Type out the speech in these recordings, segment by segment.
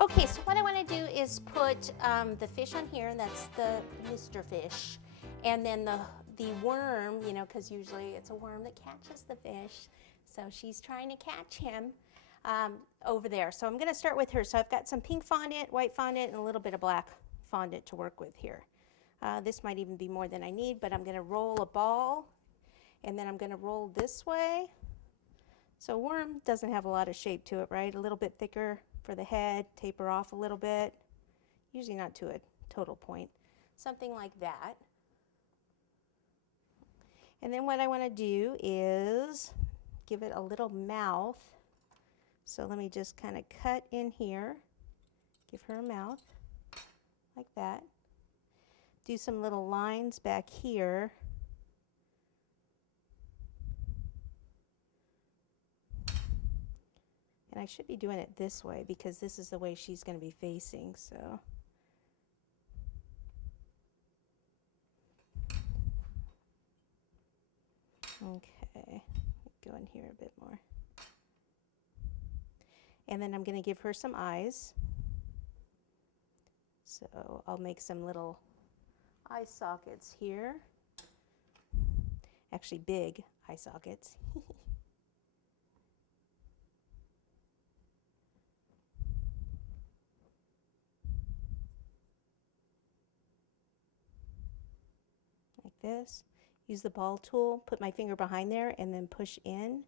Okay, so what I want to do is put the fish on here, and that's the Mr. Fish. And then the worm, you know, because usually it's a worm that catches the fish. So she's trying to catch him over there. So I'm going to start with her. So I've got some pink fondant, white fondant, and a little bit of black fondant to work with here. This might even be more than I need, but I'm going to roll a ball, and then I'm going to roll this way. So worm doesn't have a lot of shape to it, right? A little bit thicker for the head, taper off a little bit, usually not to a total point, something like that. And then what I want to do is give it a little mouth. So let me just kind of cut in here, give her a mouth like that. Do some little lines back here. And I should be doing it this way because this is the way she's going to be facing, so. Okay, go in here a bit more. And then I'm going to give her some eyes. So I'll make some little eye sockets here. Actually big eye sockets. Like this. Use the ball tool, put my finger behind there, and then push in,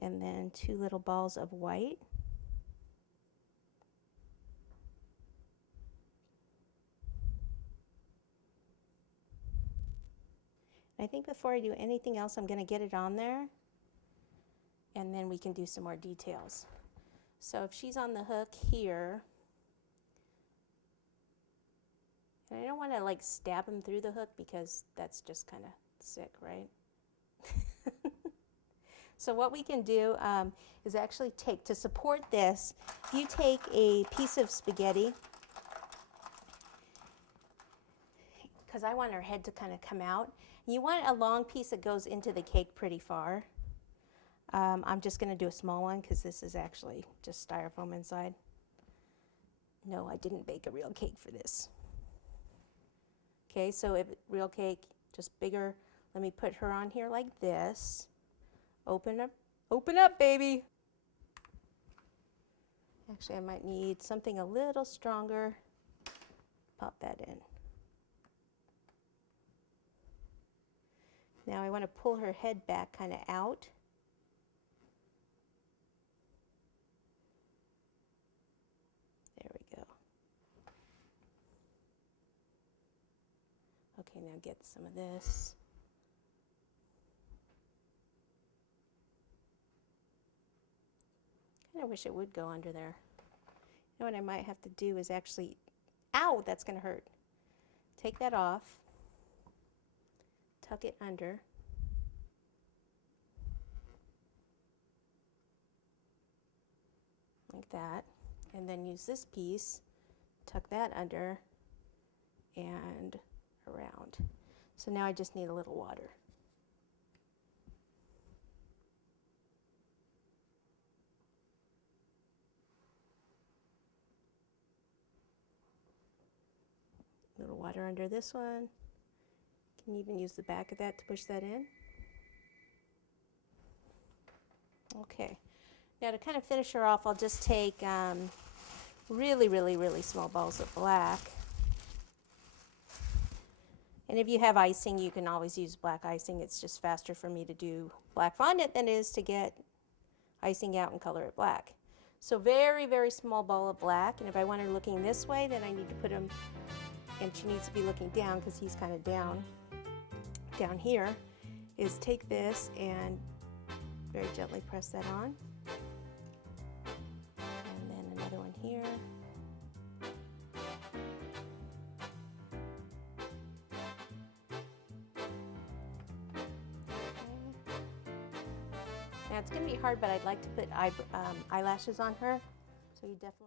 and then 2 little balls of white. I think before I do anything else, I'm going to get it on there, and then we can do some more details. So if she's on the hook here, and I don't want to like stab him through the hook because that's just kind of sick, right? So what we can do is actually take, to support this, you take a piece of spaghetti, because I want her head to kind of come out. You want a long piece that goes into the cake pretty far. I'm just going to do a small one because this is actually just styrofoam inside. No, I didn't bake a real cake for this. Okay, so if real cake, just bigger. Let me put her on here like this. Open up, baby. Actually, I might need something a little stronger. Pop that in. Now I want to pull her head back kind of out. There we go. Okay, now get some of this. I wish it would go under there. You know what I might have to do is actually, ow, that's going to hurt. Take that off, tuck it under. Like that. And then use this piece, tuck that under and around. So now I just need a little water. Little water under this one. Can even use the back of that to push that in. Okay. Now to kind of finish her off, I'll just take really small balls of black. And if you have icing, you can always use black icing. It's just faster for me to do black fondant than it is to get icing out and color it black. So very small ball of black. And if I want her looking this way, then I need to put him, and she needs to be looking down because he's kind of down here, is take this and very gently press that on. And then another one here. Now it's going to be hard, but I'd like to put eyelashes on her, so you definitely